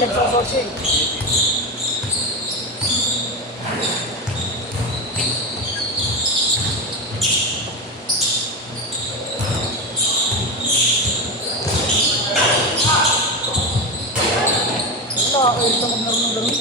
nagsasort siya eh. Nakakailit na maglaro ng gano'n.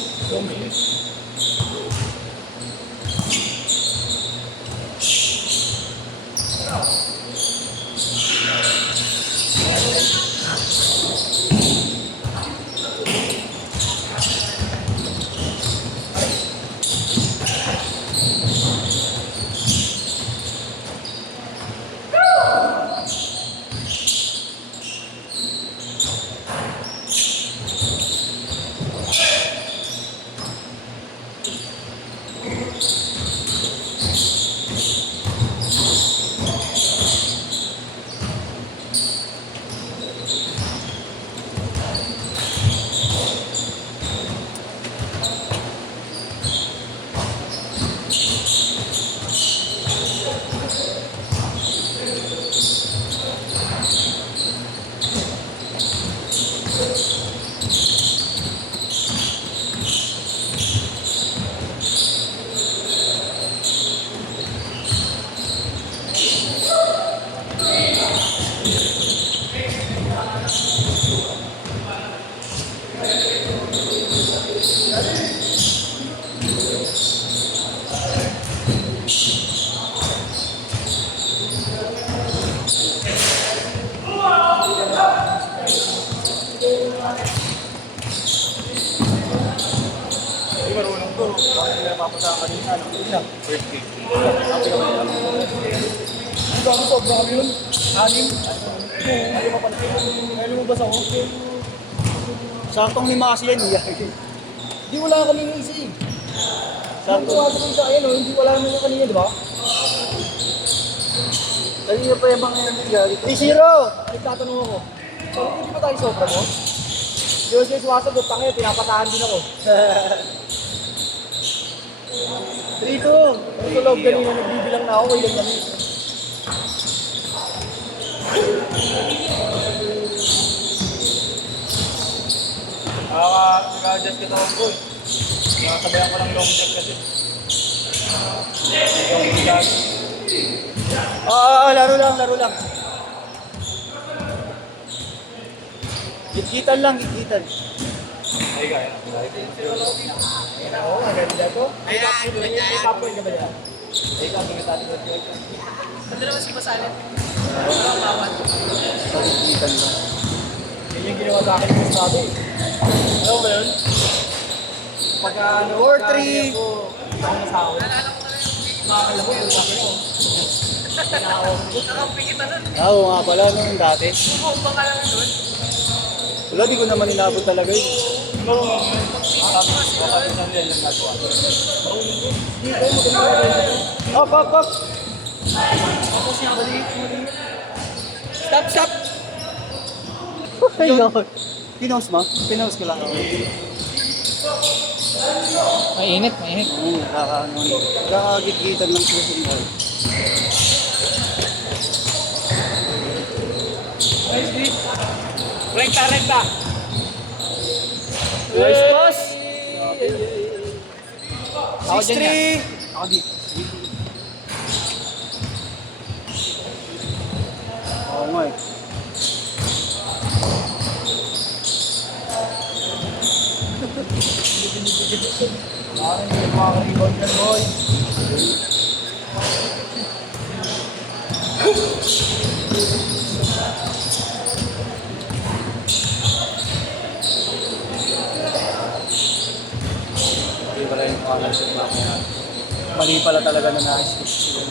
Ang dami sobra kami yun. 6. Ayaw pa pala. Ayaw lumabas ako. Saktong 5 kasi yan. Hindi wala kaming isa eh. Sakto nga sa ayan o, hindi wala naman yung kanina, di ba? Kanina pa yung mga nangyari. 3-0! Nagtatanong ako. So, hindi ba tayo sobra mo? Diyos yung sumasagot, tangin, pinapasahan din ako. 3-2! Ang tulog kanina, nagbibilang na ako, ilan kami. Nag-adjust ka na ako eh. Nakasabayan ko ng long check kasi. Yung bigat. Laro lang. Gitgitan lang. Ay, kaya. Oo, maganda to. May popcorn ka ba dyan? Ay, kami nga tayo. Ano naman si Basalit? Gitgitan lang. Yan yung ginawa sa akin yung sabi. Ano ba yun? Pagka 4-3. Ako na sa akin. Makakala ko yung sabi ko. Nakakampi kita nun. Oo nga pala nung dati. Kumpa ka lang nun. Wala, di ko naman inabot talaga yun. Oo. Makapisan yan lang nagawa. Up. Stop. Ayun. Pinost mo? Pinost ko lang. Mainit. Nakakagit-gitan ng cruising ball. Rekta. Nice pass. 6-3. Ako di. Oo nga eh. Parang hindi makaka-rebound yan, boy. Hindi pala yung pangalan mamaya. Mali pala talaga na na-assist.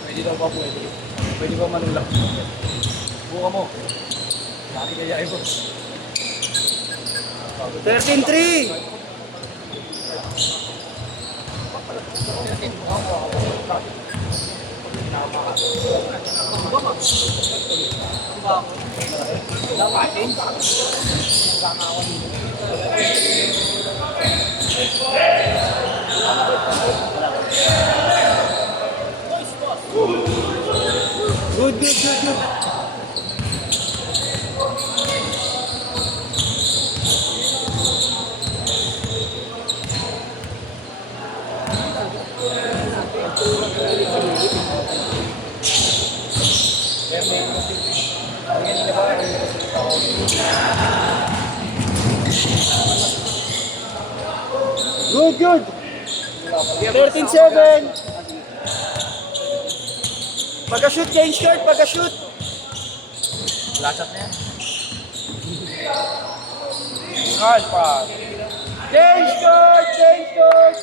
Pwede daw ba pwede? Pwede ba manulak? Buka mo. Laki kaya ito. 13-3. Good. Good. 13-7. Pagka-shoot, change shirt, pagka-shoot. Lasat na yan. Ay, pa. Change shirt.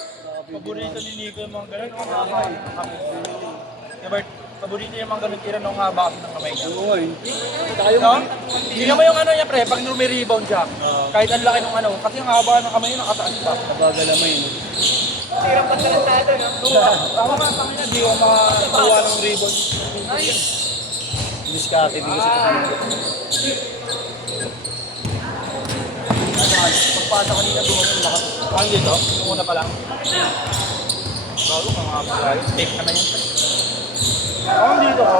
Paborito ni Nico yung mga ganun. Ang haba eh. Diba, paborito yung mga ganun tira nung haba ng kamay niya. Oo eh. No? Tingnan mo yung ano niya pre, pag numi-rebound siya. Kahit ang laki ng ano, kasi ang haba ng kamay niya nakataas pa. Nabagal naman yun. Sirang pantalantado, no? Tama nga, tama niya, di ko makakuha ng rebound. Diskarte din kasi Pagpasa kanina doon yung lakas. Ang dito, yung una pa lang. Bago mga pagkain, fake naman yun. Ako dito ko,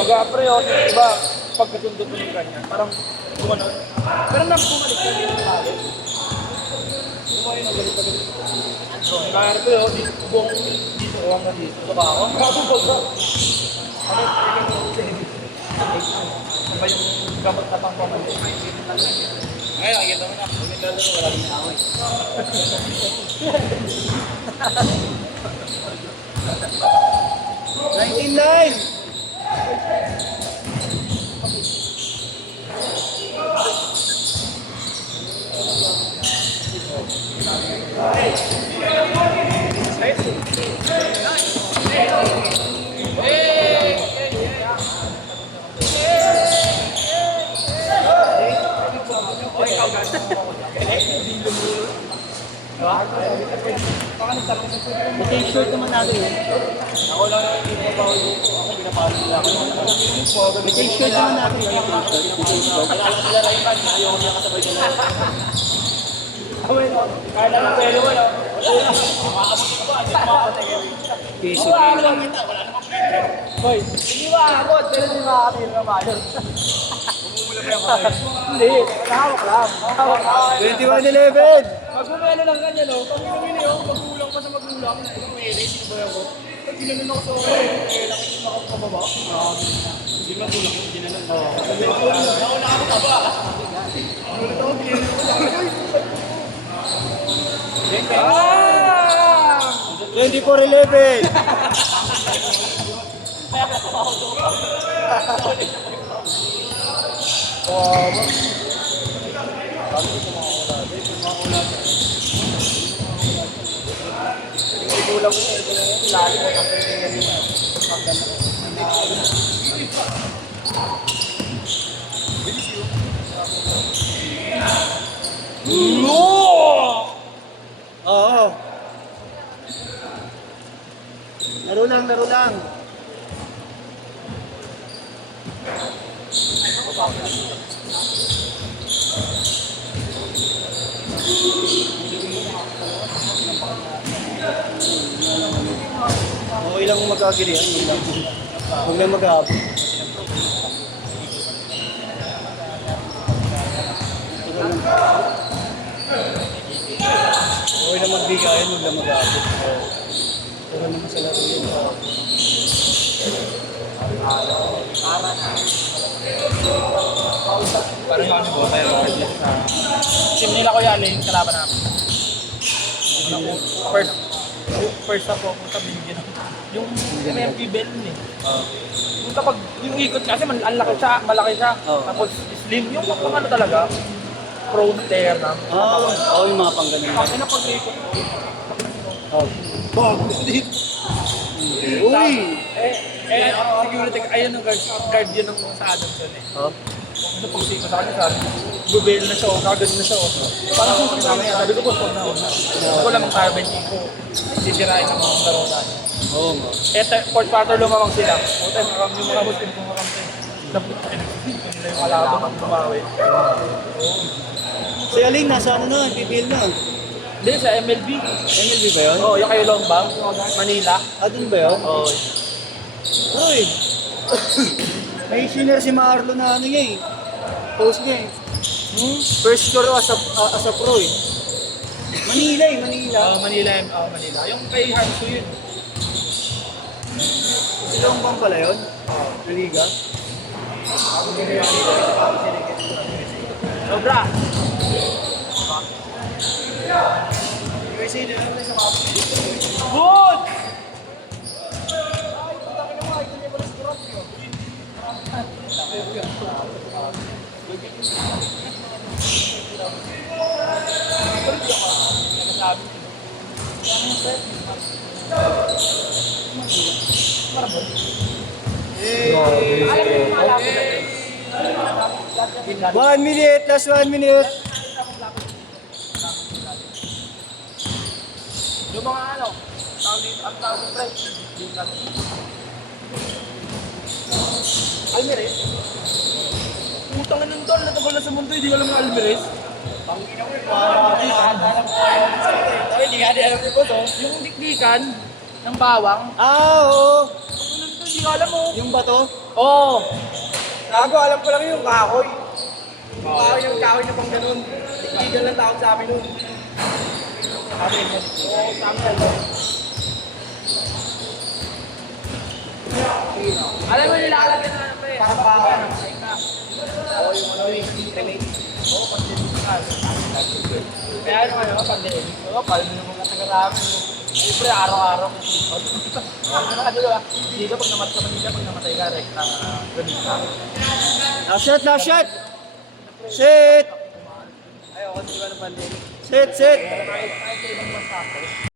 mag-apre o, diba, pagkatundot mo yung ganyan, parang gumanon. Pero nang bumalik ka yung tali. Bumayin ang galit-galit. Nag-apre o, buong dito, uwang na dito. Diba ako? Mabubog ka. Ano ba yung gamot na pang pamalik? Ngayon, nakikita mo na. Nakikita mo wala rin ako eh. 19-9. Change shirt naman natin eh. Ako lang yung hindi pa ako pinapalo nila ako. Change shirt naman natin eh. Wala lang sila rin pa, ayaw ko niya kasabay sila. Kaya lang ang pwede mo, no? Makakabot ko ba? Hindi ko makakatay. Easy. Wala namang pwede. Hoy, hindi makakabot, pero hindi makakatay na mayo. Bumumula pa yung kamay. Hindi, hawak lang. Hawak lang. 21-11. Magmumelo lang ganyan, no? Pag minumili ako, magkulang pa sa magkulang. Pumili, sinabayan ko. Pag ginanon ako sa oras, nakikita ako sa baba. Hindi man tulak yung ginanon. Nauna ako taba. Nauna ako, ginanon ko lang. 24-11. Kulang mo ito lang yung ilalim mo kasi Oo. Laro lang. Okay lang kung magkagilihan. Huwag lang mag-aabot. Okay lang magbigayan, huwag lang mag-aabot. Pero naman sa laro yun. parang yung ano tayo sa team nila ko yan yung kalaban namin. First half ako sa binigyan yung MMP Bell eh. Yung kapag yung ikot kasi ang laki siya, malaki siya. Tapos slim yung pang ano talaga prone tear na. Yung mga pang ganun. Kasi na pag-ikot mo. Bago dito. Uy! Security, ayun ang guard yun ng sa Adamson eh. Ano pag siko sa kanya sabi, bubel na siya, kagad na siya. Parang kung sabi niya, sabi ko po, huwag na. Ako lang ang carbon ko, sisirain ng mga laro natin. Oo nga. Fourth quarter lumamang sila. Puta, yung mga Muslim kumakampi. Pinagpipito nila yung kalaban ng bumawi. Si Aling, nasa ano na, PPL na. Hindi, sa MLB. MLB ba yun? Oo, yung kayo long bang, Manila. Ah, dun ba yun? Oo. Uy! May senior si Marlo na ano niya eh. Post niya eh. First score as a pro eh. Manila eh, Manila. Manila. Manila. Yung kay Hansu yun. Silong bang pala yun? Na liga? Sobra. USA na lang sa mga Good! One minute, last 1 minute. Yung mga ano, ang tawag dito, Alvarez? Putang ina doon, natapal na sa mundo, hindi ko alam ng Alvarez. Hindi nga di alam ni Boss oh. Yung dikdikan ng bawang, Ah, oo. hindi ko alam mo. Yung bato? Oo. Gago, alam ko lang yung kahoy. Yung kahoy na pang ganun. Tigdigan lang tawag sa amin nun. Alam mo nilalagyan na ano pa eh. Parang baka. Oo, yung ano yung relate. Oo, pandemical. Kaya ano, pandemic. Oo, palmi ng mga taga-rami. Siyempre, araw-araw. Dito, pag namatay ka Manila, pag namatay ka, rekta, ganun ka. Last shot, last shot. Set. Ayaw, kasi di ba ng pandemic? Set, set. Kahit sa ibang bansa.